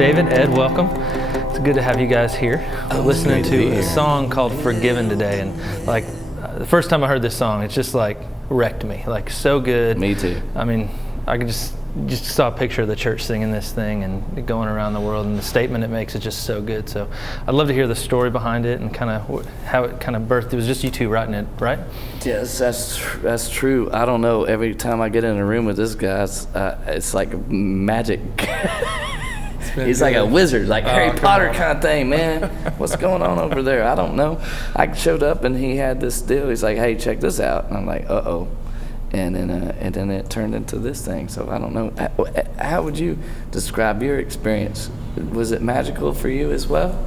David, Ed, welcome. It's good to have you guys here. We're listening to a song called Forgiven today, and the first time I heard this song, it just wrecked me. So good. Me too. I mean, I could just saw a picture of the church singing this thing and going around the world, and the statement it makes is just so good. So I'd love to hear the story behind it and kind of how it kind of birthed. It was just you two writing it, right? Yes, that's true. I don't know. Every time I get in a room with this guy, it's like magic. He's like a wizard, like Harry Potter kind of thing, man. What's going on over there? I don't know. I showed up and he had this deal. He's like, "Hey, check this out." And I'm like, "Uh-oh." And then it turned into this thing. So I don't know. How would you describe your experience? Was it magical for you as well?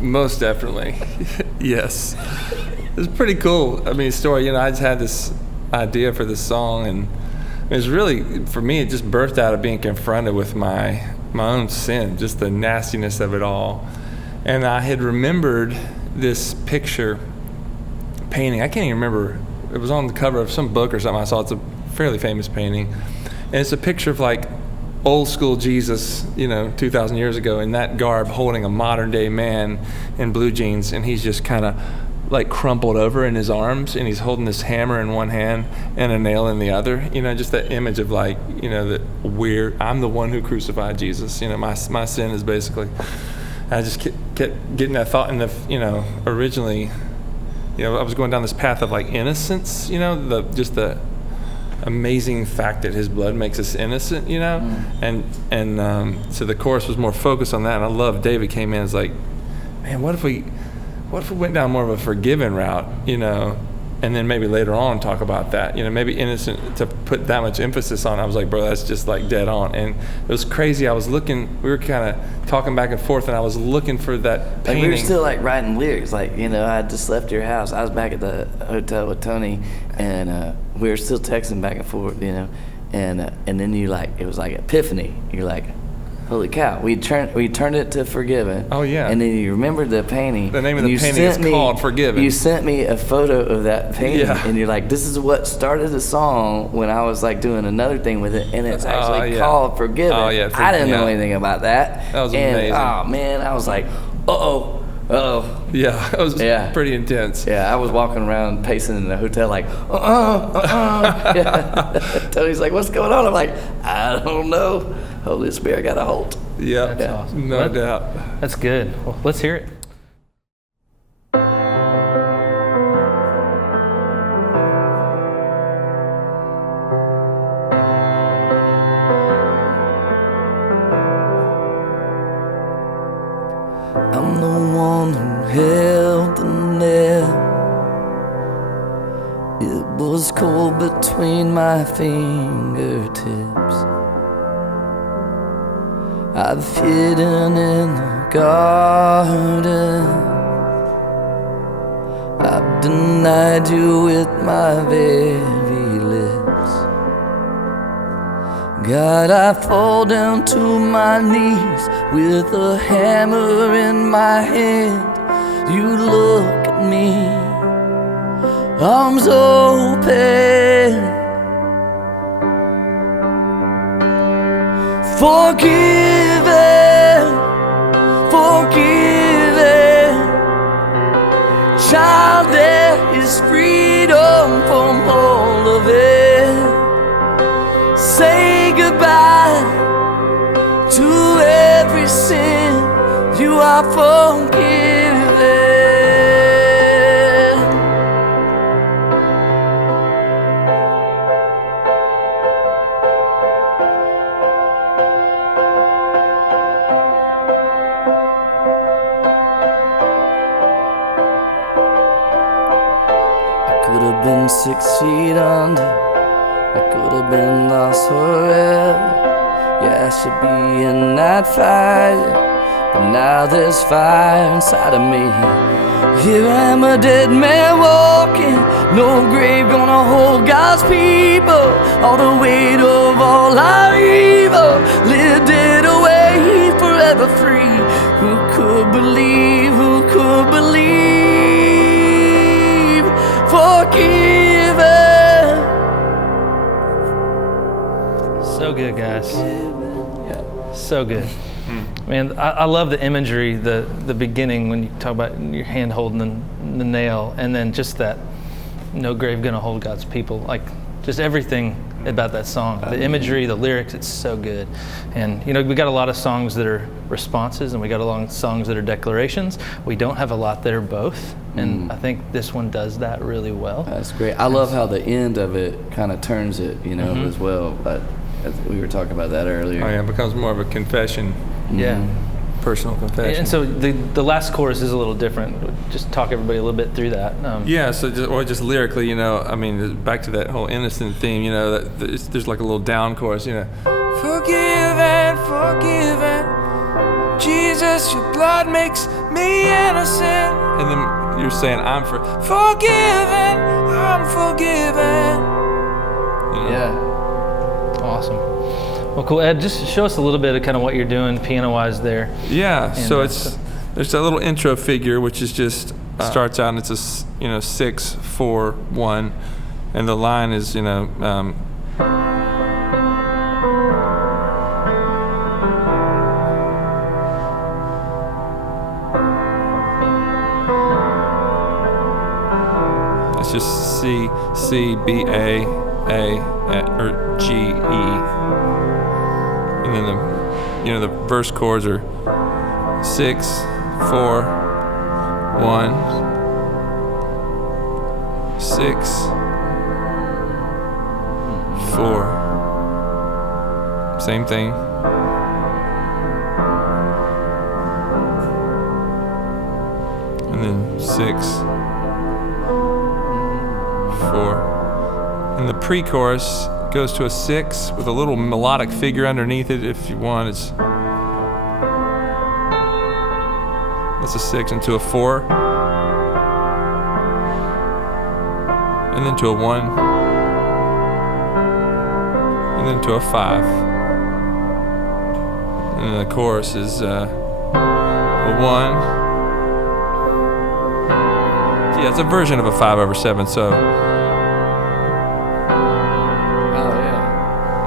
Most definitely. Yes. It was pretty cool. I mean, story, I just had this idea for this song, and it was really, for me, it just birthed out of being confronted with my own sin, just the nastiness of it all. And I had remembered this picture painting. I can't even remember. It was on the cover of some book or something I saw. It's a fairly famous painting. And it's a picture of old school Jesus, 2,000 years ago, in that garb, holding a modern day man in blue jeans. And he's just kind of crumpled over in his arms, and he's holding this hammer in one hand and a nail in the other. Just that image of that weird, I'm the one who crucified Jesus. My sin is basically, I just kept getting that thought in the, originally, I was going down this path of innocence, just the amazing fact that his blood makes us innocent, and so the chorus was more focused on that. And I love David came in and was like, man, what if we went down more of a forgiven route, and then maybe later on talk about that, maybe innocent, to put that much emphasis on. I was like, bro, that's just dead on. And it was crazy. I was looking, we were kind of talking back and forth, and I was looking for that painting. We were still writing lyrics. I had just left your house. I was back at the hotel with Tony, and we were still texting back and forth, and then you it was epiphany. You're like, holy cow, we turned it to Forgiven. Oh, yeah. And then you remembered the painting. The name of the painting is called Forgiven. You sent me a photo of that painting, yeah. And you're like, this is what started the song when I was doing another thing with it, and it's actually called Forgiven. Oh, yeah. I didn't know anything about that. That was amazing. Oh, man, I was like, uh-oh. Yeah, it was pretty intense. Yeah, I was walking around pacing in the hotel Yeah. Tony's like, what's going on? I'm like, I don't know. Holy Spirit got a hold. Yeah, that's awesome. No doubt. That's good. Well, let's hear it. I'm the one who held the nail. It was cold between my fingertips. I've hidden in the garden. I've denied you with my very lips. God, I fall down to my knees with a hammer in my hand. You look at me, arms open. Forgiven, forgiven. Child, there is freedom from all of it. Say goodbye to every sin. You are forgiven. Could have been 6 feet under. I could have been lost forever. Yeah, I should be in that fire, but now there's fire inside of me. Here I am, a dead man walking. No grave gonna hold God's people. All the weight of all our evil lived it away, forever free. Who could believe? Who could believe? Forgiven. So good, guys. So good. Man, I love the imagery, the beginning when you talk about your hand holding the nail, and then just that, no grave gonna hold God's people. Like, just everything about that song. The imagery, the lyrics, it's so good. And, you know, we got a lot of songs that are responses, and we got a lot of songs that are declarations. We don't have a lot that are both, and I think this one does that really well. That's great. I love how the end of it kind of turns it, you know, as well. But we were talking about that earlier. Oh yeah, it becomes more of a confession. Yeah. Personal confession. And so the last chorus is a little different. Just talk everybody a little bit through that. Yeah, so just lyrically, you know, I mean, back to that whole innocent theme, you know, that there's like a little down chorus, you know. Forgiven, forgiven, Jesus, your blood makes me innocent. And then you're saying, forgiven, I'm forgiven. You know? Yeah. Awesome. Well, cool. Ed, just show us a little bit of kind of what you're doing piano-wise there. Yeah, so there's that little intro figure, which is just starts out and it's a 6-4-1, and the line is it's just C B A or G E. And then the verse chords are 6, 4, 1, 6, 4. Same thing. And then 6, 4. And the pre-chorus goes to a 6 with a little melodic figure underneath it if you want. That's a 6, into a 4, and then to a 1, and then to a 5. And then the chorus is a 1. Yeah, it's a version of a 5/7, so.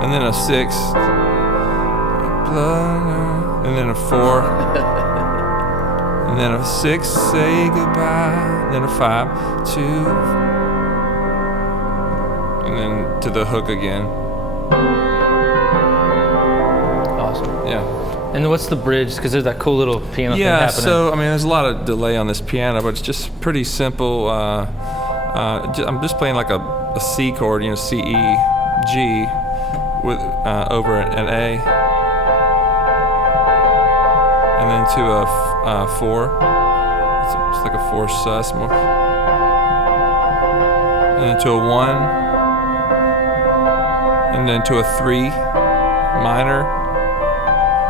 And then a 6, and then a 4, and then a 6, say goodbye, and then a 5, 2, and then to the hook again. Awesome. Yeah. And what's the bridge? Because there's that cool little piano thing happening. Yeah, so, I mean, there's a lot of delay on this piano, but it's just pretty simple. I'm just playing like a C chord, C, E, G, with over an A, and then to a 4. It's like a 4 sus more, and then to a 1, and then to a 3 minor.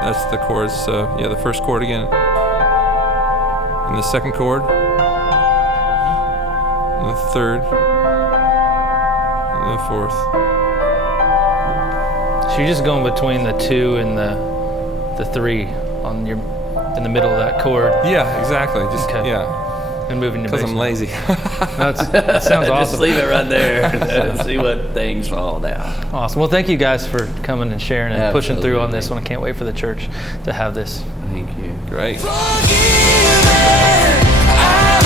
That's the chords. So yeah, the first chord again, and the second chord, and the third, and the fourth. So you're just going between the 2 and the 3 in the middle of that chord. Yeah, exactly. Just yeah. And moving your Because I'm lazy. That sounds awesome. Just leave it right there and see what things fall down. Awesome. Well, thank you guys for coming and sharing and pushing through on Absolutely. this one. I can't wait for the church to have this. Thank you. Great. Forgiven, I'm